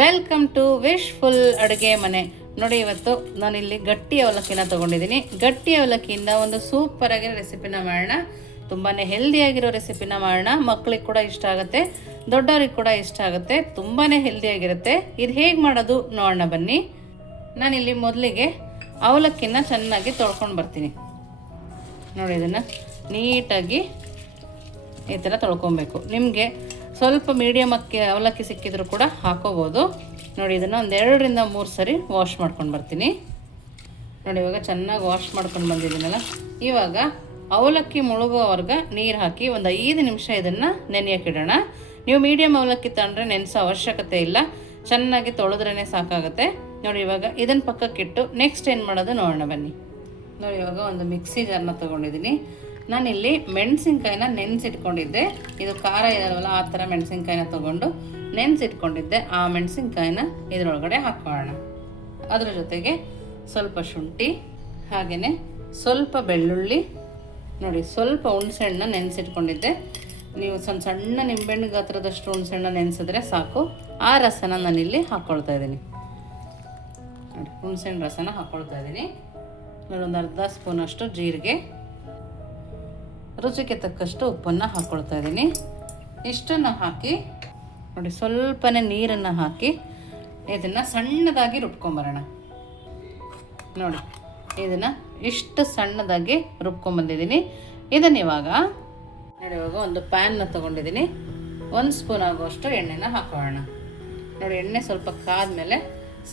Welcome to wishful ಅಡುಗೆ ಮನೆ. ನೋಡಿ, ಇವತ್ತು ನಾನಿಲ್ಲಿ ಗಟ್ಟಿ ಅವಲಕ್ಕಿನ ತೊಗೊಂಡಿದ್ದೀನಿ. ಗಟ್ಟಿ ಅವಲಕ್ಕಿಯಿಂದ ಒಂದು ಸೂಪರ್ ಆಗಿರೋ ರೆಸಿಪಿನ ಮಾಡೋಣ. ತುಂಬಾ ಹೆಲ್ದಿಯಾಗಿರೋ ರೆಸಿಪಿನ ಮಾಡೋಣ. ಮಕ್ಕಳಿಗೆ ಕೂಡ ಇಷ್ಟ ಆಗುತ್ತೆ, ದೊಡ್ಡವ್ರಿಗೆ ಕೂಡ ಇಷ್ಟ ಆಗುತ್ತೆ. ತುಂಬಾ ಹೆಲ್ದಿಯಾಗಿರುತ್ತೆ. ಇದು ಹೇಗೆ ಮಾಡೋದು ನೋಡೋಣ ಬನ್ನಿ. ನಾನಿಲ್ಲಿ ಮೊದಲಿಗೆ ಅವಲಕ್ಕಿನ ಚೆನ್ನಾಗಿ ತೊಳ್ಕೊಂಡು ಬರ್ತೀನಿ. ನೋಡಿ, ಇದನ್ನು ನೀಟಾಗಿ ಈ ಥರ ತೊಳ್ಕೊಬೇಕು. ನಿಮಗೆ ಸ್ವಲ್ಪ ಮೀಡಿಯಮ್ ಅವಲಕ್ಕಿ ಸಿಕ್ಕಿದ್ರು ಕೂಡ ಹಾಕೋಬೋದು. ನೋಡಿ, ಇದನ್ನು ಒಂದು 2ರಿಂದ 3 ಸರಿ ವಾಶ್ ಮಾಡ್ಕೊಂಡು ಬರ್ತೀನಿ. ನೋಡಿ, ಇವಾಗ ಚೆನ್ನಾಗಿ ವಾಶ್ ಮಾಡ್ಕೊಂಡು ಬಂದಿದ್ದೀನಲ್ಲ. ಇವಾಗ ಅವಲಕ್ಕಿ ಮುಳುಗೋವರೆಗೆ ನೀರು ಹಾಕಿ ಒಂದು 5 ನಿಮಿಷ ಇದನ್ನು ನೆನೆಯೋಕ್ಕಿಡೋಣ. ನೀವು ಮೀಡಿಯಮ್ ಅವಲಕ್ಕಿ ತಗೊಂಡ್ರೆ ನೆನೆಸೋ ಅವಶ್ಯಕತೆ ಇಲ್ಲ, ಚೆನ್ನಾಗಿ ತೊಳೆದ್ರೇ ಸಾಕಾಗುತ್ತೆ. ನೋಡಿ, ಇವಾಗ ಇದನ್ನು ಪಕ್ಕಕ್ಕಿಟ್ಟು ನೆಕ್ಸ್ಟ್ ಏನು ಮಾಡೋದು ನೋಡೋಣ ಬನ್ನಿ. ನೋಡಿ, ಇವಾಗ ಒಂದು ಮಿಕ್ಸಿ ಜಾರ್ನ ತೊಗೊಂಡಿದ್ದೀನಿ. ನಾನಿಲ್ಲಿ ಮೆಣಸಿನ್ಕಾಯಿನ ನೆನೆಸಿಟ್ಕೊಂಡಿದ್ದೆ. ಇದು ಖಾರ ಇರಲ್ವಲ್ಲ, ಆ ಥರ ಮೆಣಸಿನ್ಕಾಯಿನ ತೊಗೊಂಡು ನೆನೆಸಿಟ್ಕೊಂಡಿದ್ದೆ. ಆ ಮೆಣಸಿನ್ಕಾಯಿನ ಇದರೊಳಗಡೆ ಹಾಕೋಣ. ಅದರ ಜೊತೆಗೆ ಸ್ವಲ್ಪ ಶುಂಠಿ, ಹಾಗೆಯೇ ಸ್ವಲ್ಪ ಬೆಳ್ಳುಳ್ಳಿ, ನೋಡಿ ಸ್ವಲ್ಪ ಹುಣಸೆಹಣ್ಣು ನೆನೆಸಿಟ್ಕೊಂಡಿದ್ದೆ. ನೀವು ಸಣ್ಣ ನಿಂಬೆಹಣ್ಣು ಗಾತ್ರದಷ್ಟು ಹುಣಸೆಹಣ್ಣು ನೆನೆಸಿದ್ರೆ ಸಾಕು. ಆ ರಸನ ನಾನಿಲ್ಲಿ ಹಾಕ್ಕೊಳ್ತಾ ಇದ್ದೀನಿ. ನೋಡಿ, ಹುಣಸೆಹಣ್ಣು ರಸನ ಹಾಕ್ಕೊಳ್ತಾ ಇದ್ದೀನಿ. ನೋಡಿ, ಒಂದು ಅರ್ಧ ಸ್ಪೂನಷ್ಟು ಜೀರಿಗೆ, ರುಚಿಗೆ ತಕ್ಕಷ್ಟು ಉಪ್ಪನ್ನು ಹಾಕ್ಕೊಳ್ತಾ ಇದ್ದೀನಿ. ಇಷ್ಟನ್ನು ಹಾಕಿ ನೋಡಿ, ಸ್ವಲ್ಪನೇ ನೀರನ್ನು ಹಾಕಿ ಇದನ್ನು ಸಣ್ಣದಾಗಿ ರುಬ್ಕೊಂಬರೋಣ. ನೋಡಿ, ಇದನ್ನು ಇಷ್ಟು ಸಣ್ಣದಾಗಿ ರುಬ್ಕೊಂಬಂದಿದ್ದೀನಿ. ಇದನ್ನು ಇವಾಗ ನೋಡಿ, ಇವಾಗ ಒಂದು ಪ್ಯಾನ್ನ ತೊಗೊಂಡಿದ್ದೀನಿ. 1 ಸ್ಪೂನ್ ಆಗುವಷ್ಟು ಎಣ್ಣೆನ ಹಾಕೋಣ. ನೋಡಿ, ಎಣ್ಣೆ ಸ್ವಲ್ಪ ಕಾದ್ಮೇಲೆ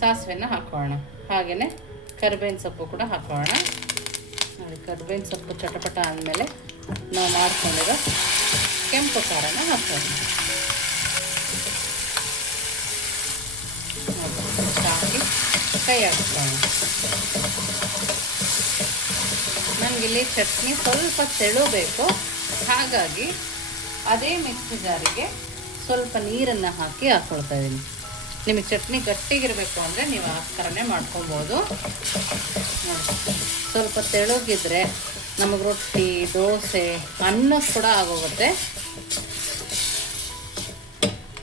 ಸಾಸಿವೆನ ಹಾಕೋಣ. ಹಾಗೆಯೇ ಕರಿಬೇವಿನ ಸೊಪ್ಪು ಕೂಡ ಹಾಕೋಣ. ನೋಡಿ, ಕರಿಬೇವಿನ ಸೊಪ್ಪು ಚಟಪಟ ಆದಮೇಲೆ ನಾವು ಮಾಡ್ಕೊಂಡಿರೋ ಕೆಂಪು ಖಾರನ ಹಾಕೋಣ. ಹಾಕಿ ಕೈ ಹಾಕೋಣ. ನನಗಿಲ್ಲಿ ಚಟ್ನಿ ಸ್ವಲ್ಪ ತೆಳು ಬೇಕು, ಹಾಗಾಗಿ ಅದೇ ಮಿಕ್ಸಿ ಜಾರಿಗೆ ಸ್ವಲ್ಪ ನೀರನ್ನು ಹಾಕಿ ಹಾಕ್ಕೊಳ್ತಾ ಇದ್ದೀನಿ. ನಿಮಗೆ ಚಟ್ನಿ ಗಟ್ಟಿಗಿರಬೇಕು ಅಂದರೆ ನೀವು ಆ ಥರನೇ ಮಾಡ್ಕೊಬೋದು. ಸ್ವಲ್ಪ ತೆಳುಗಿದ್ರೆ ನಮಗೆ ರೊಟ್ಟಿ, ದೋಸೆ, ಅನ್ನ ಕೂಡ ಆಗೋಗುತ್ತೆ.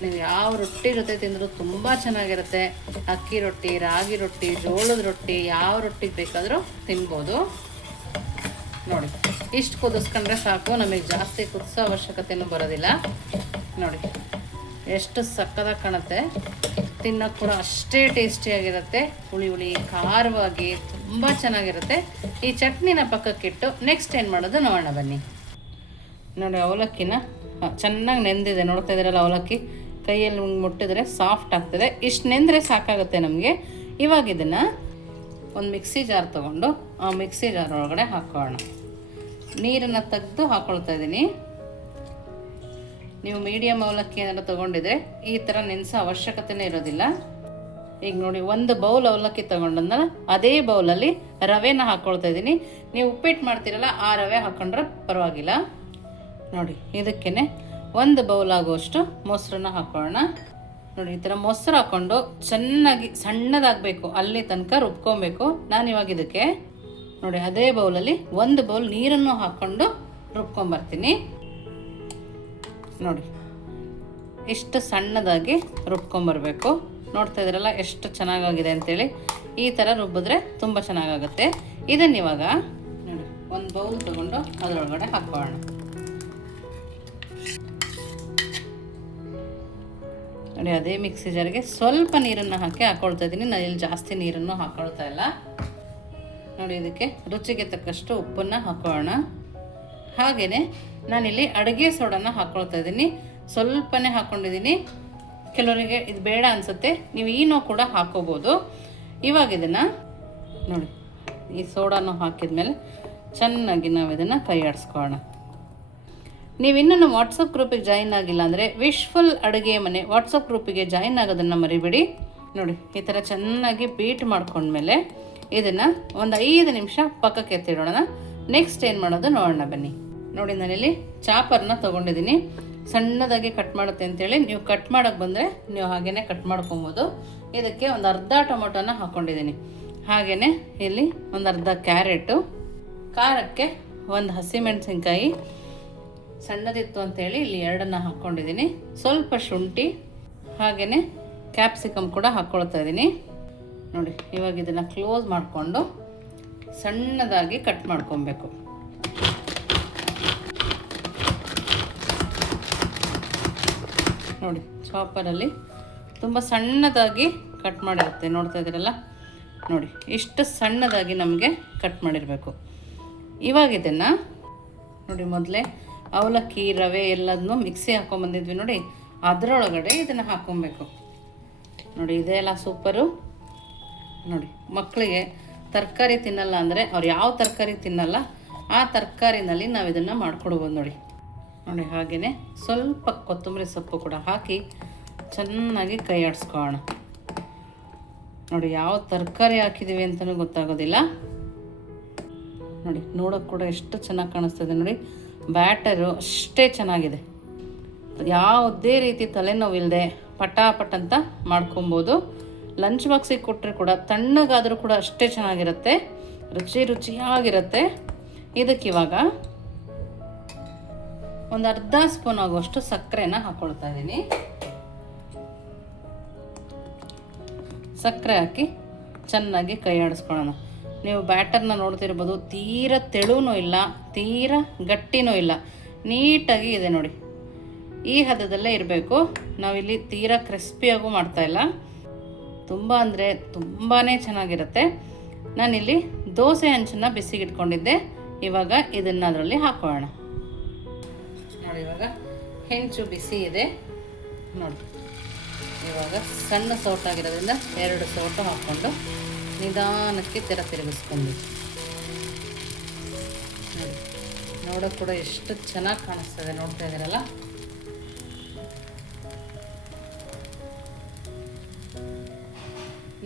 ನೀವು ಯಾವ ರೊಟ್ಟಿ ಜೊತೆ ತಿಂದರೂ ತುಂಬ ಚೆನ್ನಾಗಿರುತ್ತೆ. ಅಕ್ಕಿ ರೊಟ್ಟಿ, ರಾಗಿ ರೊಟ್ಟಿ, ಜೋಳದ ರೊಟ್ಟಿ, ಯಾವ ರೊಟ್ಟಿಗೆ ಬೇಕಾದರೂ ತಿನ್ಬೋದು. ನೋಡಿ, ಇಷ್ಟು ಕುದಿಸ್ಕೊಂಡ್ರೆ ಸಾಕು, ನಮಗೆ ಜಾಸ್ತಿ ಕುದಿಸೋ ಅವಶ್ಯಕತೆಯೂ ಬರೋದಿಲ್ಲ. ನೋಡಿ, ಎಷ್ಟು ಸಕ್ಕದಾಗಿ ಕಾಣುತ್ತೆ. ತಿನ್ನೋಕ್ಕೆ ಕೂಡ ಅಷ್ಟೇ ಟೇಸ್ಟಿಯಾಗಿರುತ್ತೆ. ಹುಳಿ ಹುಳಿ ಖಾರವಾಗಿ ತುಂಬ ಚೆನ್ನಾಗಿರುತ್ತೆ. ಈ ಚಟ್ನಿನ ಪಕ್ಕಕ್ಕಿಟ್ಟು ನೆಕ್ಸ್ಟ್ ಏನು ಮಾಡೋದು ನೋಡೋಣ ಬನ್ನಿ. ನೋಡಿ, ಅವಲಕ್ಕಿನ ಚೆನ್ನಾಗಿ ನೆಂದಿದೆ. ನೋಡ್ತಾ ಇದ್ದೀರಲ್ಲ, ಅವಲಕ್ಕಿ ಕೈಯಲ್ಲಿ ಮುಟ್ಟಿದ್ರೆ ಸಾಫ್ಟ್ ಆಗ್ತದೆ. ಇಷ್ಟು ನೆಂದರೆ ಸಾಕಾಗುತ್ತೆ ನಮಗೆ. ಇವಾಗ ಇದನ್ನು ಒಂದು ಮಿಕ್ಸಿ ಜಾರ್ ತೊಗೊಂಡು ಆ ಮಿಕ್ಸಿ ಜಾರ್ ಒಳಗಡೆ ಹಾಕೋಣ. ನೀರನ್ನು ತೆಗೆದು ಹಾಕ್ಕೊಳ್ತಾ ಇದ್ದೀನಿ. ನೀವು ಮೀಡಿಯಮ್ ಅವಲಕ್ಕಿ ಏನಾದ್ರು ತೊಗೊಂಡಿದ್ರೆ ಈ ಥರ ನೆನೆಸೋ ಅವಶ್ಯಕತೆನೇ ಇರೋದಿಲ್ಲ. ಈಗ ನೋಡಿ, 1 ಬೌಲ್ ಅವಲಕ್ಕಿ ತೊಗೊಂಡಂದ್ರೆ ಅದೇ ಬೌಲಲ್ಲಿ ರವೆನ ಹಾಕ್ಕೊಳ್ತಾ ಇದ್ದೀನಿ. ನೀವು ಉಪ್ಪಿಟ್ಟು ಮಾಡ್ತೀರಲ್ಲ, ಆ ರವೆ ಹಾಕ್ಕೊಂಡ್ರೆ ಪರವಾಗಿಲ್ಲ. ನೋಡಿ, ಇದಕ್ಕೇ 1 ಬೌಲ್ ಆಗುವಷ್ಟು ಮೊಸರನ್ನ ಹಾಕೋಣ. ನೋಡಿ, ಈ ಥರ ಮೊಸರು ಹಾಕ್ಕೊಂಡು ಚೆನ್ನಾಗಿ ಸಣ್ಣದಾಗಬೇಕು, ಅಲ್ಲಿ ತನಕ ರುಬ್ಕೊಬೇಕು. ನಾನು ಇವಾಗ ಇದಕ್ಕೆ ನೋಡಿ ಅದೇ ಬೌಲಲ್ಲಿ 1 ಬೌಲ್ ನೀರನ್ನು ಹಾಕ್ಕೊಂಡು ರುಬ್ಕೊಂಬರ್ತೀನಿ. ನೋಡಿ, ಇಷ್ಟು ಸಣ್ಣದಾಗಿ ರುಬ್ಕೊಂಬರ್ಬೇಕು. ನೋಡ್ತಾ ಇದ್ದೀರಲ್ಲ ಎಷ್ಟು ಚೆನ್ನಾಗಾಗಿದೆ ಅಂತೇಳಿ. ಈ ಥರ ರುಬ್ಬಿದ್ರೆ ತುಂಬ ಚೆನ್ನಾಗಾಗುತ್ತೆ. ಇದನ್ನು ಇವಾಗ ನೋಡಿ 1 ಬೌಲ್ ತೊಗೊಂಡು ಅದರೊಳಗಡೆ ಹಾಕೋಣ. ನೋಡಿ, ಅದೇ ಮಿಕ್ಸಿ ಜಾರಿಗೆ ಸ್ವಲ್ಪ ನೀರನ್ನು ಹಾಕಿ ಹಾಕ್ಕೊಳ್ತಾ ಇದ್ದೀನಿ. ನಾನು ಇಲ್ಲಿ ಜಾಸ್ತಿ ನೀರನ್ನು ಹಾಕ್ಕೊಳ್ತಾ ಇಲ್ಲ. ನೋಡಿ, ಇದಕ್ಕೆ ರುಚಿಗೆ ತಕ್ಕಷ್ಟು ಉಪ್ಪನ್ನು ಹಾಕೋಣ. ಹಾಗೆಯೇ ನಾನಿಲ್ಲಿ ಅಡುಗೆ ಸೋಡಾನ ಹಾಕ್ಕೊಳ್ತಾ ಇದ್ದೀನಿ. ಸ್ವಲ್ಪನೇ ಹಾಕ್ಕೊಂಡಿದ್ದೀನಿ. ಕೆಲವರಿಗೆ ಇದು ಬೇಡ ಅನಿಸುತ್ತೆ, ನೀವು ಈನೋ ಕೂಡ ಹಾಕೋಬೋದು. ಇವಾಗ ಇದನ್ನು ನೋಡಿ, ಈ ಸೋಡಾನು ಹಾಕಿದ್ಮೇಲೆ ಚೆನ್ನಾಗಿ ನಾವು ಇದನ್ನು ಕೈ ಆಡಿಸ್ಕೊಳ್ಳೋಣ. ನೀವಿನ್ನೂ ವಾಟ್ಸಪ್ ಗ್ರೂಪಿಗೆ ಜಾಯಿನ್ ಆಗಿಲ್ಲ ಅಂದರೆ ವಿಶ್ಫುಲ್ ಅಡುಗೆ ಮನೆ ವಾಟ್ಸಪ್ ಗ್ರೂಪಿಗೆ ಜಾಯಿನ್ ಆಗೋದನ್ನು ಮರಿಬೇಡಿ. ನೋಡಿ, ಈ ಥರ ಚೆನ್ನಾಗಿ ಬೀಟ್ ಮಾಡ್ಕೊಂಡ್ಮೇಲೆ ಇದನ್ನು ಒಂದು 5 ನಿಮಿಷ ಪಕ್ಕಕ್ಕೆ ಎತ್ತಿಡೋಣ. ನೆಕ್ಸ್ಟ್ ಏನು ಮಾಡೋದು ನೋಡೋಣ ಬನ್ನಿ. ನೋಡಿ, ನಾನಿಲ್ಲಿ ಚಾಪರ್ನ ತೊಗೊಂಡಿದ್ದೀನಿ. ಸಣ್ಣದಾಗಿ ಕಟ್ ಮಾಡುತ್ತೆ ಅಂತೇಳಿ ನೀವು ಕಟ್ ಮಾಡೋಕ್ಕೆ ಬಂದರೆ ನೀವು ಹಾಗೇ ಕಟ್ ಮಾಡ್ಕೊಬೋದು. ಇದಕ್ಕೆ ಒಂದು ಅರ್ಧ ಟೊಮೊಟೊನ ಹಾಕ್ಕೊಂಡಿದ್ದೀನಿ. ಹಾಗೆಯೇ ಇಲ್ಲಿ ಒಂದು ಅರ್ಧ ಕ್ಯಾರೆಟು, ಖಾರಕ್ಕೆ ಒಂದು ಹಸಿಮೆಣಸಿನ್ಕಾಯಿ ಸಣ್ಣದಿತ್ತು ಅಂತೇಳಿ ಇಲ್ಲಿ 2 ಹಾಕ್ಕೊಂಡಿದ್ದೀನಿ. ಸ್ವಲ್ಪ ಶುಂಠಿ, ಹಾಗೆಯೇ ಕ್ಯಾಪ್ಸಿಕಮ್ ಕೂಡ ಹಾಕ್ಕೊಳ್ತಾ ಇದ್ದೀನಿ ನೋಡಿ. ಇವಾಗ ಇದನ್ನು ಕ್ಲೋಸ್ ಮಾಡಿಕೊಂಡು ಸಣ್ಣದಾಗಿ ಕಟ್ ಮಾಡ್ಕೊಬೇಕು. ನೋಡಿ ಚಾಪರಲ್ಲಿ ತುಂಬ ಸಣ್ಣದಾಗಿ ಕಟ್ ಮಾಡಿರುತ್ತೆ, ನೋಡ್ತಾ ಇದ್ದೀರಲ್ಲ ನೋಡಿ, ಇಷ್ಟು ಸಣ್ಣದಾಗಿ ನಮಗೆ ಕಟ್ ಮಾಡಿರಬೇಕು. ಇವಾಗ ಇದನ್ನು ನೋಡಿ, ಮೊದಲೇ ಅವಲಕ್ಕಿ ರವೆ ಎಲ್ಲದನ್ನೂ ಮಿಕ್ಸಿ ಹಾಕ್ಕೊಂಬಂದಿದ್ವಿ ನೋಡಿ, ಅದರೊಳಗಡೆ ಇದನ್ನು ಹಾಕ್ಕೊಬೇಕು ನೋಡಿ. ಇದೆಲ್ಲ ಸೂಪರು ನೋಡಿ. ಮಕ್ಕಳಿಗೆ ತರಕಾರಿ ತಿನ್ನಲ್ಲ ಅಂದರೆ ಅವ್ರು ಯಾವ ತರಕಾರಿ ತಿನ್ನಲ್ಲ ಆ ತರಕಾರಿನಲ್ಲಿ ನಾವು ಇದನ್ನು ಮಾಡಿಕೊಡ್ಬೋದು ನೋಡಿ. ನೋಡಿ ಹಾಗೆಯೇ ಸ್ವಲ್ಪ ಕೊತ್ತಂಬರಿ ಸೊಪ್ಪು ಕೂಡ ಹಾಕಿ ಚೆನ್ನಾಗಿ ಕೈ ಆಡಿಸ್ಕೊಳ್ಳೋಣ ನೋಡಿ. ಯಾವ ತರಕಾರಿ ಹಾಕಿದ್ದೀವಿ ಅಂತಲೂ ಗೊತ್ತಾಗೋದಿಲ್ಲ ನೋಡಿ. ನೋಡೋಕ್ಕೆ ಕೂಡ ಎಷ್ಟು ಚೆನ್ನಾಗಿ ಕಾಣಿಸ್ತದೆ ನೋಡಿ. ಬ್ಯಾಟರು ಅಷ್ಟೇ ಚೆನ್ನಾಗಿದೆ, ಯಾವುದೇ ರೀತಿ ತಲೆನೋವಿಲ್ಲದೆ ಪಟಾಪಟ್ ಅಂತ ಮಾಡ್ಕೊಬೋದು. ಲಂಚ್ ಬಾಕ್ಸಿಗೆ ಕೊಟ್ಟರೆ ಕೂಡ ತಣ್ಣಗಾದರೂ ಕೂಡ ಅಷ್ಟೇ ಚೆನ್ನಾಗಿರುತ್ತೆ, ರುಚಿಯಾಗಿರುತ್ತೆ. ಇದಕ್ಕಿವಾಗ ಒಂದು ಅರ್ಧ ಸ್ಪೂನ್ ಆಗುವಷ್ಟು ಸಕ್ಕರೆನ ಹಾಕ್ಕೊಳ್ತಾ ಇದ್ದೀನಿ. ಸಕ್ಕರೆ ಹಾಕಿ ಚೆನ್ನಾಗಿ ಕೈ ಆಡಿಸ್ಕೊಳ್ಳೋಣ. ನೀವು ಬ್ಯಾಟರ್ನ ನೋಡ್ತಿರ್ಬೋದು, ತೀರಾ ತೆಳುನೂ ಇಲ್ಲ, ತೀರಾ ಗಟ್ಟಿನೂ ಇಲ್ಲ, ನೀಟಾಗಿ ಇದೆ ನೋಡಿ. ಈ ಹದದಲ್ಲೇ ಇರಬೇಕು. ನಾವಿಲ್ಲಿ ತೀರಾ ಕ್ರಿಸ್ಪಿಯಾಗೂ ಮಾಡ್ತಾಯಿಲ್ಲ, ತುಂಬ ಅಂದರೆ ತುಂಬಾ ಚೆನ್ನಾಗಿರುತ್ತೆ. ನಾನಿಲ್ಲಿ ದೋಸೆ ಹಂಚನ್ನು ಬಿಸಿಗಿಟ್ಕೊಂಡಿದ್ದೆ. ಇವಾಗ ಇದನ್ನು ಅದರಲ್ಲಿ ಹಾಕೋಣ ನೋಡಿ. ಇವಾಗ ಹೆಂಚು ಬಿಸಿ ಇದೆ ನೋಡಿ. ಇವಾಗ ಸಣ್ಣ ಸೌಟಾಗಿರೋದ್ರಿಂದ 2 ಸೌಟು ಹಾಕ್ಕೊಂಡು ನಿಧಾನಕ್ಕೆ ತಿರುಗಿಸ್ಕೊಂಡು ನೋಡಿ. ನೋಡೋಕೆ ಕೂಡ ಎಷ್ಟು ಚೆನ್ನಾಗಿ ಕಾಣಿಸ್ತದೆ, ನೋಡ್ತಾ ಇದ್ದೀರಲ್ಲ.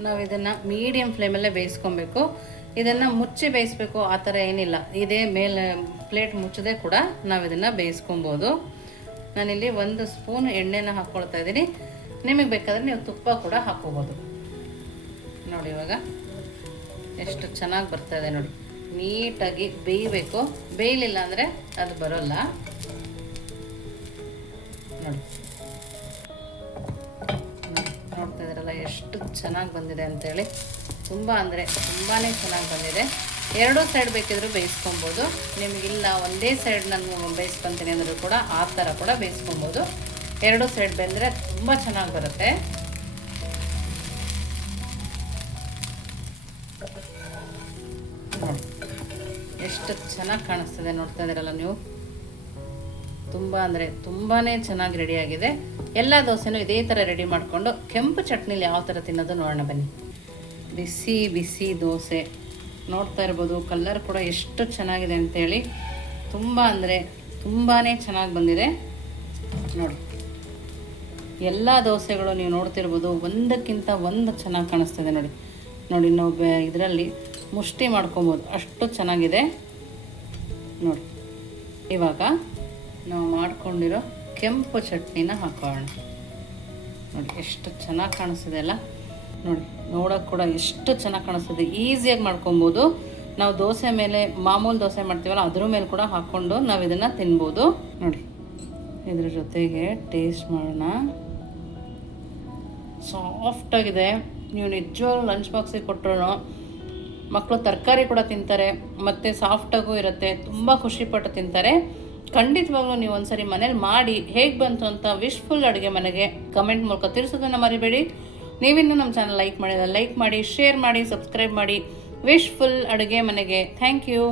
ನಾವು ಇದನ್ನು ಮೀಡಿಯಮ್ ಫ್ಲೇಮಲ್ಲೇ ಬೇಯಿಸ್ಕೊಬೇಕು. ಇದನ್ನು ಮುಚ್ಚಿ ಬೇಯಿಸ್ಬೇಕು ಆ ಥರ ಏನಿಲ್ಲ. ಇದೇ ಮೇಲೆ ಪ್ಲೇಟ್ ಮುಚ್ಚದೆ ಕೂಡ ನಾವು ಇದನ್ನು ಬೇಯಿಸ್ಕೊಬೋದು. ನಾನಿಲ್ಲಿ 1 ಸ್ಪೂನ್ ಎಣ್ಣೆನ ಹಾಕ್ಕೊಳ್ತಾ ಇದ್ದೀನಿ. ನಿಮಗೆ ಬೇಕಾದರೆ ನೀವು ತುಪ್ಪ ಕೂಡ ಹಾಕ್ಕೋಬೋದು ನೋಡಿ. ಇವಾಗ ಎಷ್ಟು ಚೆನ್ನಾಗಿ ಬರ್ತಾಯಿದೆ ನೋಡಿ. ನೀಟಾಗಿ ಬೇಯಬೇಕು, ಬೇಯಲಿಲ್ಲ ಅಂದರೆ ಅದು ಬರೋಲ್ಲ ನೋಡಿ. ನೋಡ್ತಾ ಇದ್ದೀರಲ್ಲ ಎಷ್ಟು ಚೆನ್ನಾಗಿ ಬಂದಿದೆ ಅಂತೇಳಿ. ತುಂಬ ಅಂದರೆ ತುಂಬಾ ಚೆನ್ನಾಗಿ ಬಂದಿದೆ. 2 ಸೈಡ್ ಬೇಕಿದ್ರೂ ಬೇಯಿಸ್ಕೊಬೋದು. ನಿಮಗಿಲ್ಲ ಒಂದೇ ಸೈಡ್ ನಾನು ಬೇಯಿಸ್ಕೊತೀನಿ ಅಂದರೂ ಕೂಡ ಆ ಥರ ಕೂಡ ಬೇಯಿಸ್ಕೊಬೋದು. 2 ಸೈಡ್ ಬೆಂದರೆ ತುಂಬ ಚೆನ್ನಾಗಿ ಬರುತ್ತೆ. ನೋಡಿ ಎಷ್ಟು ಚೆನ್ನಾಗಿ ಕಾಣಿಸ್ತದೆ, ನೋಡ್ತಾ ಇದ್ದೀರಲ್ಲ ನೀವು. ತುಂಬ ಅಂದರೆ ತುಂಬಾ ಚೆನ್ನಾಗಿ ರೆಡಿಯಾಗಿದೆ. ಎಲ್ಲ ದೋಸೆನೂ ಇದೇ ಥರ ರೆಡಿ ಮಾಡಿಕೊಂಡು ಕೆಂಪು ಚಟ್ನಿಲಿ ಯಾವ ಥರ ತಿನ್ನೋದು ನೋಡೋಣ ಬನ್ನಿ. ಬಿಸಿ ಬಿಸಿ ದೋಸೆ ನೋಡ್ತಾ ಇರ್ಬೋದು, ಕಲರ್ ಕೂಡ ಎಷ್ಟು ಚೆನ್ನಾಗಿದೆ ಅಂತೇಳಿ. ತುಂಬ ಅಂದರೆ ತುಂಬಾ ಚೆನ್ನಾಗಿ ಬಂದಿದೆ ನೋಡಿ. ಎಲ್ಲ ದೋಸೆಗಳು ನೀವು ನೋಡ್ತಿರ್ಬೋದು, ಒಂದಕ್ಕಿಂತ ಒಂದು ಚೆನ್ನಾಗಿ ಕಾಣಿಸ್ತಿದೆ ನೋಡಿ. ನೋಡಿ ನಾವು ಇದರಲ್ಲಿ ಮುಷ್ಟಿ ಮಾಡ್ಕೊಬೋದು, ಅಷ್ಟು ಚೆನ್ನಾಗಿದೆ ನೋಡಿ. ಇವಾಗ ನಾವು ಮಾಡ್ಕೊಂಡಿರೋ ಕೆಂಪು ಚಟ್ನಿನ ಹಾಕೋಣ ನೋಡಿ. ಎಷ್ಟು ಚೆನ್ನಾಗಿ ಕಾಣಿಸ್ತಿದೆ ಅಲ್ಲ ನೋಡಿ. ನೋಡೋಕೆ ಕೂಡ ಎಷ್ಟು ಚೆನ್ನಾಗಿ ಕಾಣಿಸ್ತದೆ. ಈಸಿಯಾಗಿ ಮಾಡ್ಕೊಬೋದು. ನಾವು ದೋಸೆ ಮೇಲೆ ಮಾಮೂಲು ದೋಸೆ ಮಾಡ್ತೀವಲ್ಲ ಅದ್ರ ಮೇಲೆ ಕೂಡ ಹಾಕ್ಕೊಂಡು ನಾವು ಇದನ್ನು ತಿನ್ಬೋದು ನೋಡಿ. ಇದ್ರ ಜೊತೆಗೆ ಟೇಸ್ಟ್ ಮಾಡೋಣ. ಸಾಫ್ಟಾಗಿದೆ. ನೀವು ನಿಜವಾಗ್ಲೂ ಲಂಚ್ ಬಾಕ್ಸಿಗೆ ಕೊಟ್ಟರು ಮಕ್ಕಳು ತರಕಾರಿ ಕೂಡ ತಿಂತಾರೆ, ಮತ್ತು ಸಾಫ್ಟಾಗೂ ಇರುತ್ತೆ, ತುಂಬ ಖುಷಿಪಟ್ಟು ತಿಂತಾರೆ. ಖಂಡಿತವಾಗ್ಲೂ ನೀವು ಒಂದ್ಸರಿ ಮನೇಲಿ ಮಾಡಿ ಹೇಗೆ ಬಂತು ಅಂತ ವಿಶ್ಫುಲ್ ಅಡುಗೆ ಮನೆಗೆ ಕಮೆಂಟ್ ಮೂಲಕ ತಿಳಿಸೋದನ್ನು ಮರಿಬೇಡಿ. ನೀವಿನ್ನೂ ನಮ್ಮ ಚಾನಲ್ ಲೈಕ್ ಮಾಡಿ, ಶೇರ್ ಮಾಡಿ, ಸಬ್ಸ್ಕ್ರೈಬ್ ಮಾಡಿ. ವಿಶ್ಫುಲ್ ಅಡುಗೆ ಮನೆಗೆ ಥ್ಯಾಂಕ್ ಯು.